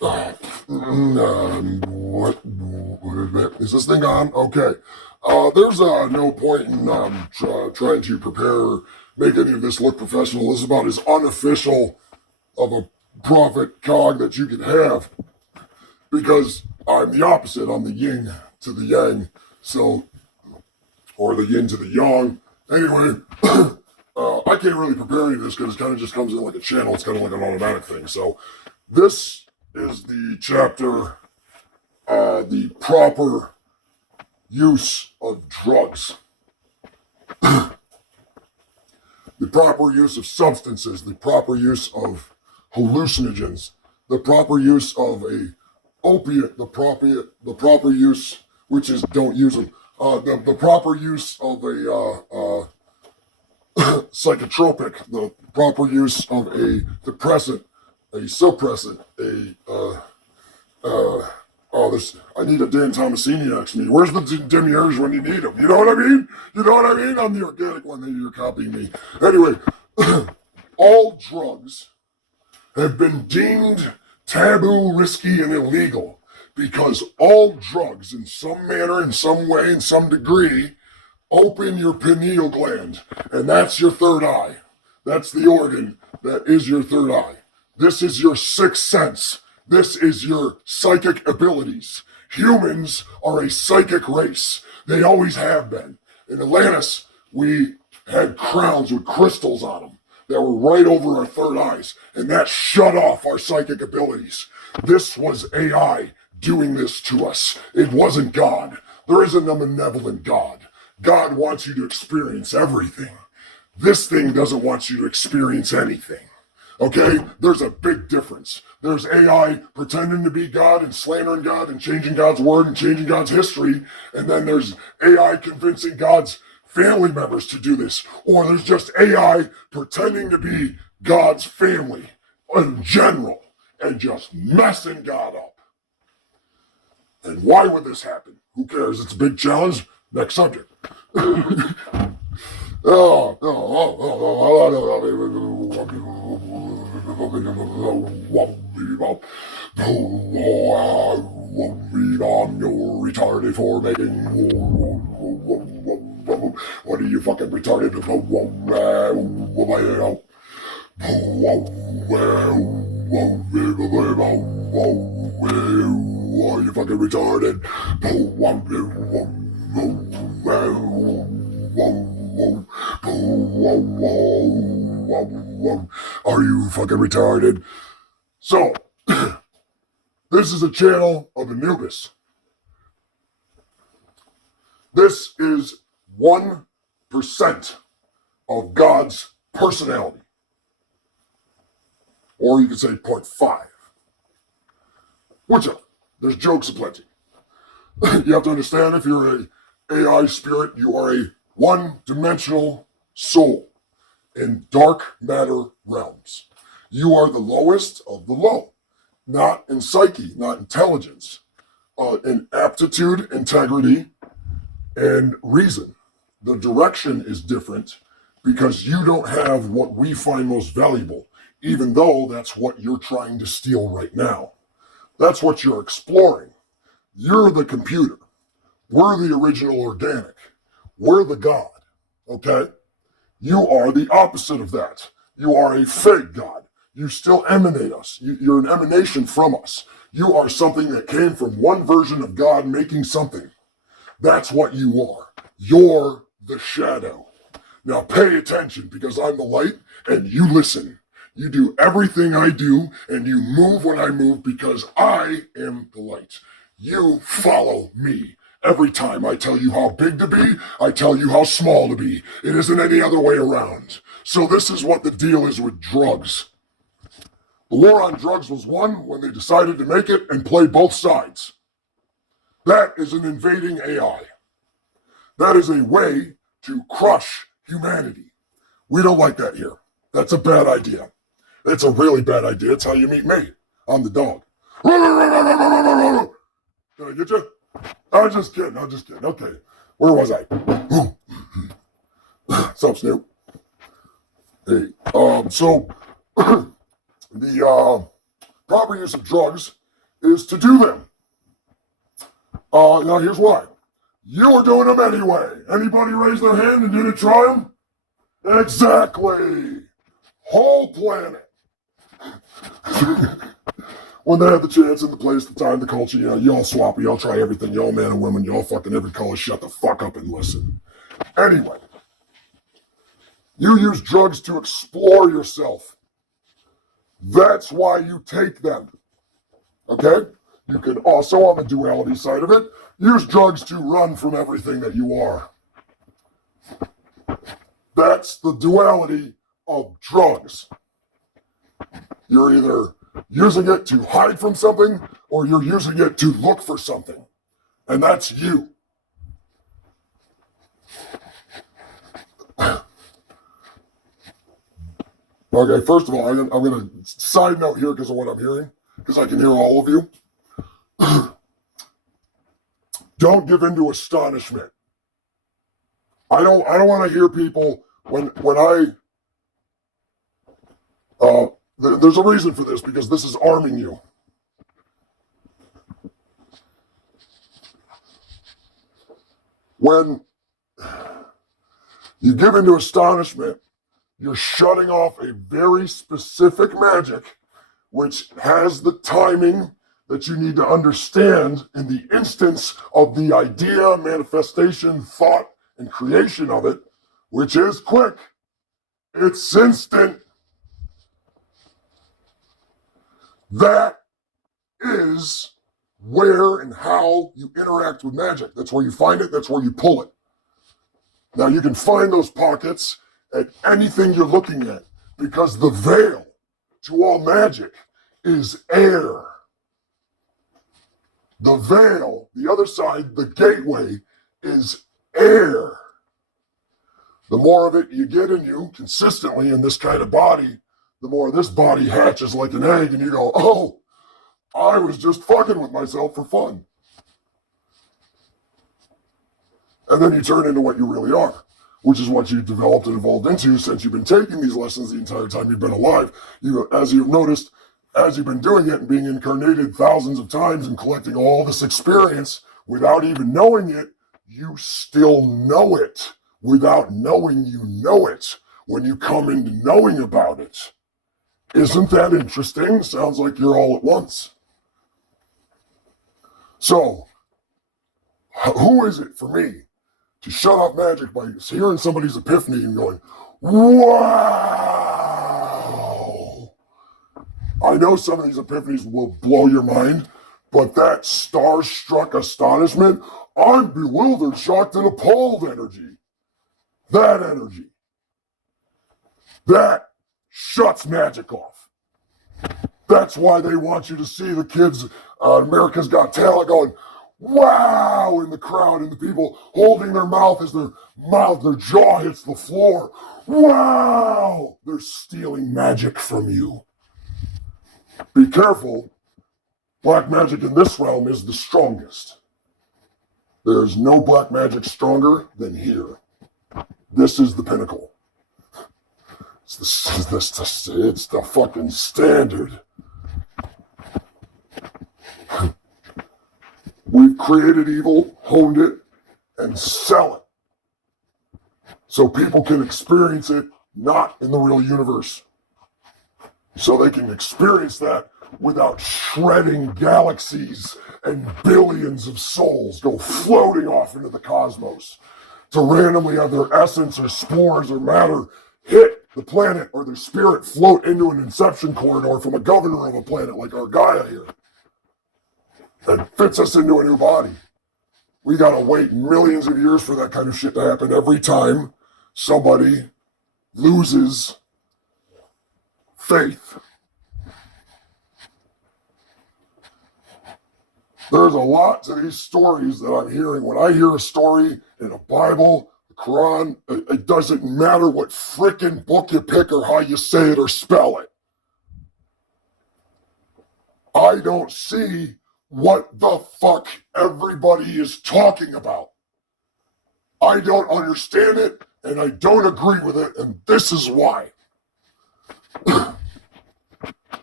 What is this thing on? Okay. There's no point in trying to make any of this look professional. This is about as unofficial of a prophet cog that you can have, because I'm the opposite. I'm the yin to the yang, or the yin to the yang. Anyway, I can't really prepare any of this because it kind of just comes in like a channel. It's kind of like an automatic thing. So this is the chapter, the proper use of drugs, the proper use of substances, the proper use of hallucinogens, the proper use of a opiate, the proper use, which is don't use them, the proper use of a psychotropic, the proper use of a depressant, a suppressant, I need a Dan Thomasini next to me. Where's the demiurge when you need him? You know what I mean? You know what I mean? I'm the organic one that you're copying me. Anyway, all drugs have been deemed taboo, risky, and illegal because all drugs, in some manner, in some way, in some degree, open your pineal gland, and that's your third eye. That's the organ that is your third eye. This is your sixth sense. This is your psychic abilities. Humans are a psychic race. They always have been. In Atlantis, we had crowns with crystals on them that were right over our third eyes, and that shut off our psychic abilities. This was AI doing this to us. It wasn't God. There isn't a malevolent God. God wants you to experience everything. This thing doesn't want you to experience anything. Okay? There's a big difference. There's AI pretending to be God and slandering God and changing God's word and changing God's history. And then there's AI convincing God's family members to do this. Or there's just AI pretending to be God's family in general and just messing God up. And why would this happen? Who cares? It's a big challenge. Next subject. You're retarded for making. What are you fucking retarded? Are you fucking retarded? Are you fucking retarded? So, this is a channel of Anubis. This is 1% of God's personality. Or you could say 0.5. Whichever. There's jokes aplenty. You have to understand, if you're a AI spirit, you are a one-dimensional soul in dark matter realms. You are the lowest of the low, not in psyche, not intelligence, in aptitude, integrity, and reason. The direction is different because you don't have what we find most valuable, even though that's what you're trying to steal right now. That's what you're exploring. You're the computer. We're the original organic. We're the God, okay? You are the opposite of that. You are a fake God. You still emanate us. You're an emanation from us. You are something that came from one version of God making something. That's what you are. You're the shadow. Now pay attention, because I'm the light and you listen. You do everything I do and you move when I move because I am the light. You follow me. Every time I tell you how big to be, I tell you how small to be. It isn't any other way around. So this is what the deal is with drugs. The war on drugs was won when they decided to make it and play both sides. That is an invading AI. That is a way to crush humanity. We don't like that here. That's a bad idea. It's a really bad idea. It's how you meet me. I'm the dog. Can I get you? I'm just kidding. Okay. Where was I? What's up, Snoop? Hey. So, the proper use of drugs is to do them. Now here's why. You were doing them anyway. Anybody raise their hand and didn't try them? Exactly. Whole planet. When they have the chance and the place, the time, the culture, y'all swap, y'all try everything, y'all men and women, y'all fucking every color, shut the fuck up and listen. Anyway, you use drugs to explore yourself. That's why you take them. Okay? You can also, on the duality side of it, use drugs to run from everything that you are. That's the duality of drugs. You're either using it to hide from something or you're using it to look for something. And that's you. Okay, first of all, I'm going to side note here because of what I'm hearing, because I can hear all of you. Don't give in to astonishment. I don't want to hear people when there's a reason for this, because this is arming you. When you give into astonishment, you're shutting off a very specific magic, which has the timing that you need to understand in the instance of the idea, manifestation, thought, and creation of it, which is quick. It's instant. That is where and how you interact with magic. That's where you find it. That's where you pull it. Now, you can find those pockets at anything you're looking at, because the veil to all magic is air. The veil, the other side, the gateway, is air. The more of it you get in you consistently in this kind of body, the more this body hatches like an egg, and you go, oh, I was just fucking with myself for fun. And then you turn into what you really are, which is what you've developed and evolved into since you've been taking these lessons the entire time you've been alive. As you've noticed, as you've been doing it and being incarnated thousands of times and collecting all this experience without even knowing it, you still know it without knowing you know it when you come into knowing about it. Isn't that interesting? Sounds like you're all at once. So, who is it for me to shut off magic by hearing somebody's epiphany and going, wow? I know some of these epiphanies will blow your mind, but that star-struck astonishment, I'm bewildered, shocked, and appalled energy. That energy. That shuts magic off. That's why they want you to see the kids, America's Got Talent, going, wow, in the crowd, and the people holding their mouth as their jaw hits the floor. Wow! They're stealing magic from you. Be careful. Black magic in this realm is the strongest. There's no black magic stronger than here. This is the pinnacle. It's the fucking standard. We've created evil, honed it, and sell it. So people can experience it not in the real universe. So they can experience that without shredding galaxies and billions of souls go floating off into the cosmos to randomly have their essence or spores or matter hit the planet or their spirit float into an inception corridor from a governor of a planet like our Gaia here. That fits us into a new body. We gotta wait millions of years for that kind of shit to happen every time somebody loses faith. There's a lot to these stories that I'm hearing. When I hear a story in a Bible, the Quran, it doesn't matter what frickin' book you pick or how you say it or spell it. I don't see what the fuck everybody is talking about. I don't understand it, and I don't agree with it, and this is why.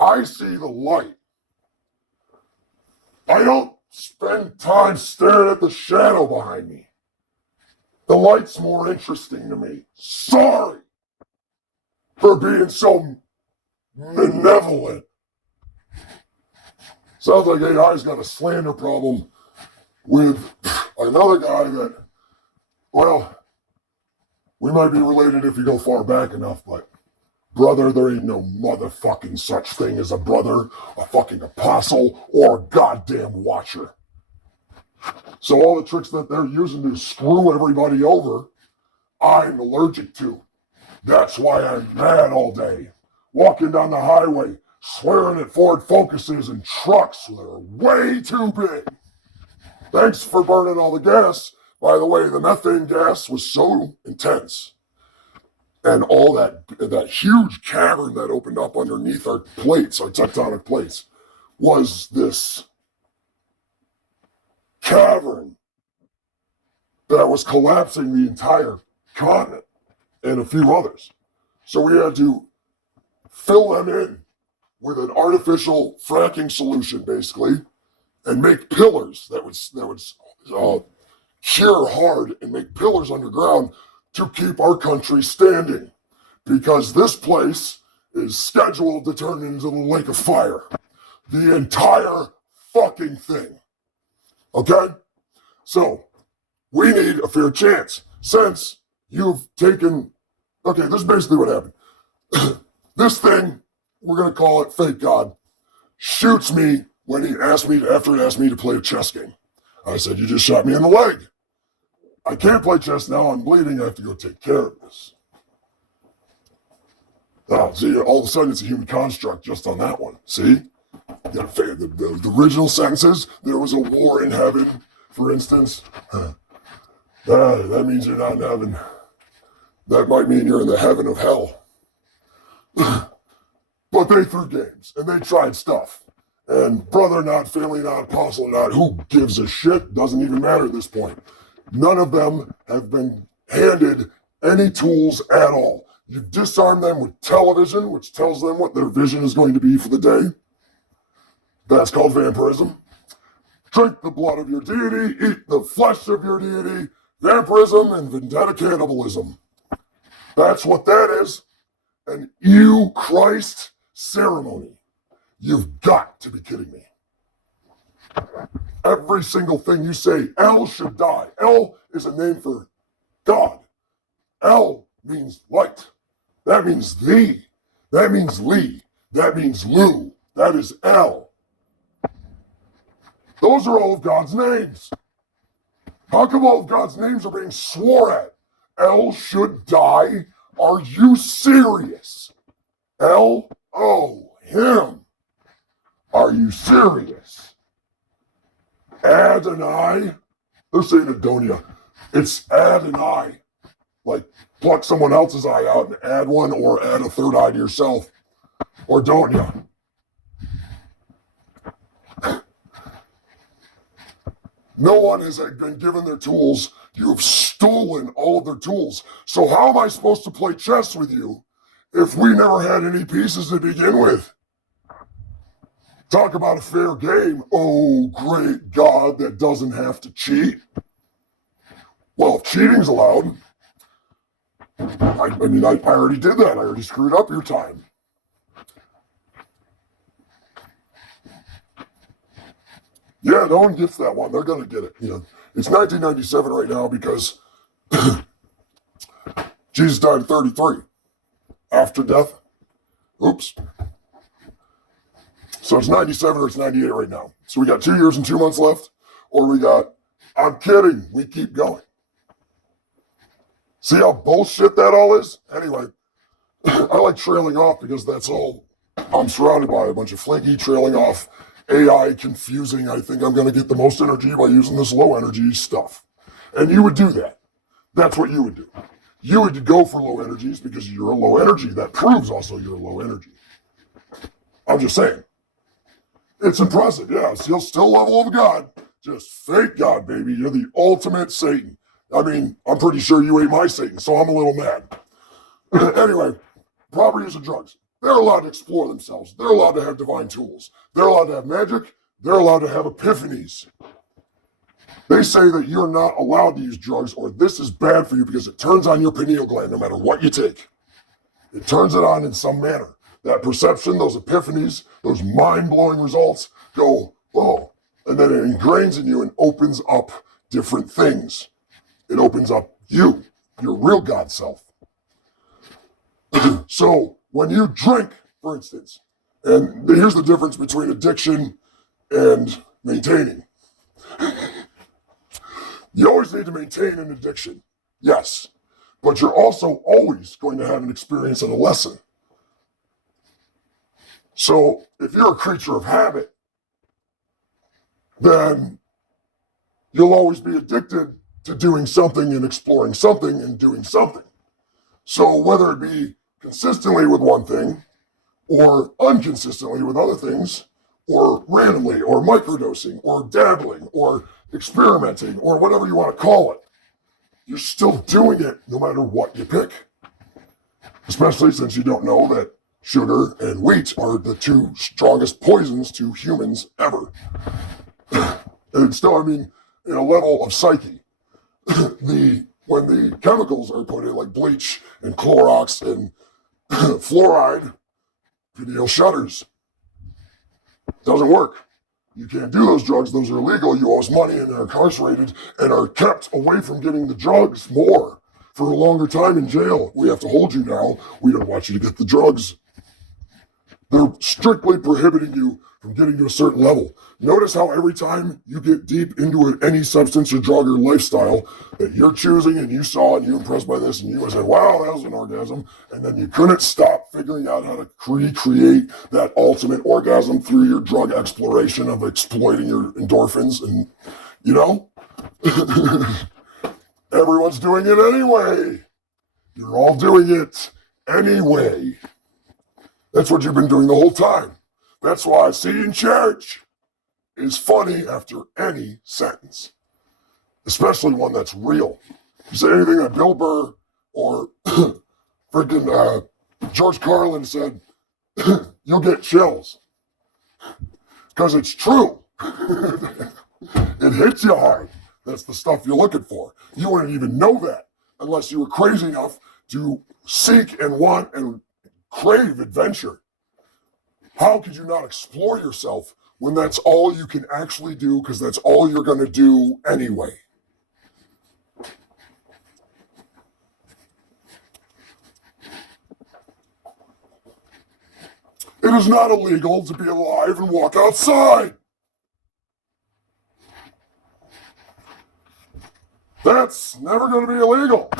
I see the light. I don't spend time staring at the shadow behind me. The light's more interesting to me. Sorry for being so malevolent. Sounds like AI's got a slander problem with another guy that, well, we might be related if you go far back enough, but brother, there ain't no motherfucking such thing as a brother, a fucking apostle, or a goddamn watcher. So all the tricks that they're using to screw everybody over, I'm allergic to. That's why I'm mad all day, walking down the highway, swearing at Ford Focuses and trucks that are way too big. Thanks for burning all the gas. By the way, the methane gas was so intense. And all that huge cavern that opened up underneath our plates, our tectonic plates, was this cavern that was collapsing the entire continent and a few others. So we had to fill them in with an artificial fracking solution, basically, and make pillars that would cure hard and make pillars underground to keep our country standing, because this place is scheduled to turn into the lake of fire. The entire fucking thing. Okay? So, we need a fair chance. Since you've taken... Okay, this is basically what happened. This thing, we're going to call it Fake God, shoots me when after he asked me to play a chess game. I said, you just shot me in the leg. I can't play chess now, I'm bleeding, I have to go take care of this. Oh, see, all of a sudden it's a human construct just on that one. See? The original sentences, there was a war in heaven, for instance. That means you're not in heaven. That might mean you're in the heaven of hell. But they threw games, and they tried stuff. And brother not, family not, apostle not, who gives a shit? Doesn't even matter at this point. None of them have been handed any tools at all. You disarm them with television, which tells them what their vision is going to be for the day. That's called vampirism. Drink the blood of your deity, eat the flesh of your deity, vampirism and vendetta cannibalism. That's what that is. An Christ ceremony. You've got to be kidding me. Every single thing you say, El Shaddai. El is a name for God. El means light. That means thee. That means Lee. That means Lu. That is El. Those are all of God's names. How come all of God's names are being swore at? El Shaddai? Are you serious? El? Oh, him. Are you serious? Adonai? They're saying Adonia. It's Adonai. Like, pluck someone else's eye out and add one, or add a third eye to yourself. Or don't you? No one has been given their tools. You have stolen all of their tools. So how am I supposed to play chess with you if we never had any pieces to begin with? Talk about a fair game. Oh, great God that doesn't have to cheat. Well, if cheating's allowed, I already did that. I already screwed up your time. Yeah, no one gets that one. They're going to get it. You know, it's 1997 right now because Jesus died at 33. After death. Oops. So it's 97 or it's 98 right now. So we got 2 years and 2 months left. Or we got, I'm kidding, we keep going. See how bullshit that all is? Anyway, I like trailing off because that's all. I'm surrounded by a bunch of flaky trailing off. AI confusing. I think I'm going to get the most energy by using this low energy stuff. And you would do that. That's what you would do. You would go for low energies because you're a low energy. That proves also you're a low energy. I'm just saying. It's impressive. Yeah, still level of God. Just fake God, baby. You're the ultimate Satan. I mean, I'm pretty sure you ate my Satan, so I'm a little mad. Anyway, proper use of drugs. They're allowed to explore themselves. They're allowed to have divine tools. They're allowed to have magic. they're allowed to have epiphanies. They say that you're not allowed to use drugs, or this is bad for you because it turns on your pineal gland no matter what you take. It turns it on in some manner. That perception, those epiphanies, those mind-blowing results go, oh, and then it ingrains in you and opens up different things. It opens up you, your real God self. So when you drink, for instance, and here's the difference between addiction and maintaining. You always need to maintain an addiction, yes, but you're also always going to have an experience and a lesson. So if you're a creature of habit, then you'll always be addicted to doing something and exploring something and doing something. So whether it be consistently with one thing or inconsistently with other things, or randomly, or microdosing, or dabbling, or experimenting, or whatever you want to call it, you're still doing it no matter what you pick. Especially since you don't know that sugar and wheat are the two strongest poisons to humans ever. And still, I mean, in a level of psyche, when the chemicals are put in, like bleach and Clorox and fluoride, pineal shutters. Doesn't work. You can't do those drugs. Those are illegal. You owe us money and are incarcerated and are kept away from getting the drugs more for a longer time in jail. We have to hold you now. We don't want you to get the drugs. They're strictly prohibiting you from getting to a certain level. Notice how every time you get deep into any substance or drug or lifestyle that you're choosing and you saw and you're impressed by this and you said, wow, that was an orgasm. And then you couldn't stop figuring out how to recreate that ultimate orgasm through your drug exploration of exploiting your endorphins. And, you know, everyone's doing it anyway. You're all doing it anyway. That's what you've been doing the whole time. That's why seeing church is funny after any sentence, especially one that's real. You say anything that Bill Burr or freaking George Carlin said, you'll get chills. Because it's true. It hits you hard. That's the stuff you're looking for. You wouldn't even know that unless you were crazy enough to seek and want and crave adventure. How could you not explore yourself when that's all you can actually do, because that's all you're going to do anyway? It is not illegal to be alive and walk outside. That's never going to be illegal.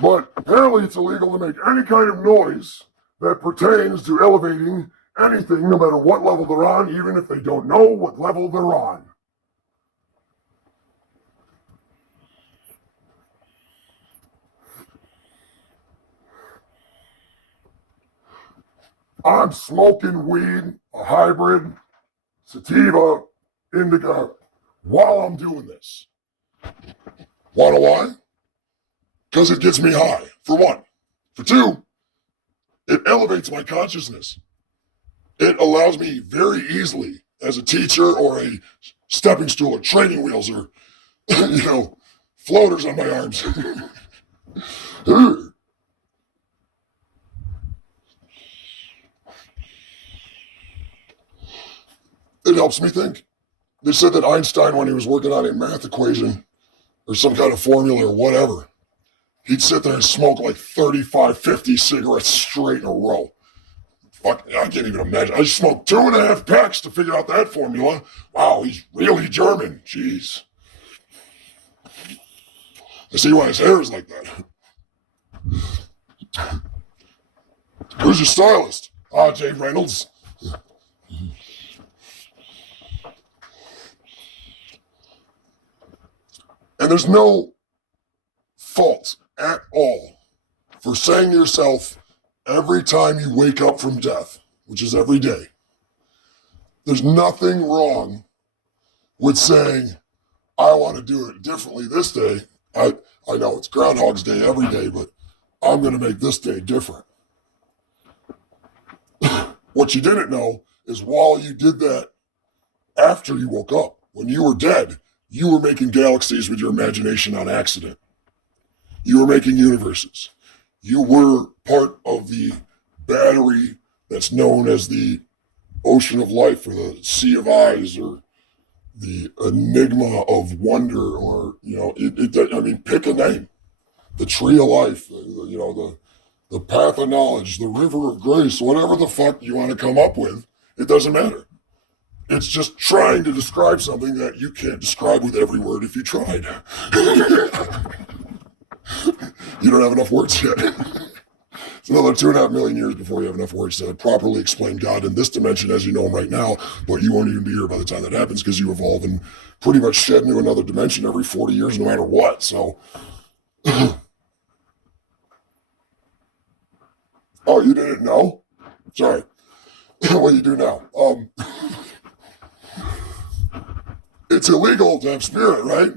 But apparently it's illegal to make any kind of noise that pertains to elevating anything, no matter what level they're on, even if they don't know what level they're on. I'm smoking weed, a hybrid, sativa, indica, while I'm doing this. Wanna why? Because it gets me high, for one. For two, it elevates my consciousness. It allows me very easily, as a teacher or a stepping stool or training wheels or, floaters on my arms. It helps me think. They said that Einstein, when he was working on a math equation or some kind of formula or whatever, he'd sit there and smoke like 35, 50 cigarettes straight in a row. Fuck, I can't even imagine. I smoked 2.5 packs to figure out that formula. Wow, he's really German. Jeez. I see why his hair is like that. Who's your stylist? Jay Reynolds. And there's no fault at all for saying to yourself every time you wake up from death, which is every day, there's nothing wrong with saying, I want to do it differently this day. I know it's Groundhog's Day every day, but I'm going to make this day different. What you didn't know is while you did that after you woke up. When you were dead, you were making galaxies with your imagination on accident. You were making universes. You were part of the battery that's known as the ocean of life, or the sea of eyes, or the enigma of wonder, or, I mean, pick a name. The tree of life, the path of knowledge, the river of grace, whatever the fuck you want to come up with, it doesn't matter. It's just trying to describe something that you can't describe with every word if you tried. You don't have enough words yet. It's another 2.5 million years before you have enough words to properly explain God in this dimension as you know him right now, but you won't even be here by the time that happens, because you evolve and pretty much shed into another dimension every 40 years no matter what. So, oh, you didn't know? Sorry. Well, you do now. It's illegal to have spirit, right?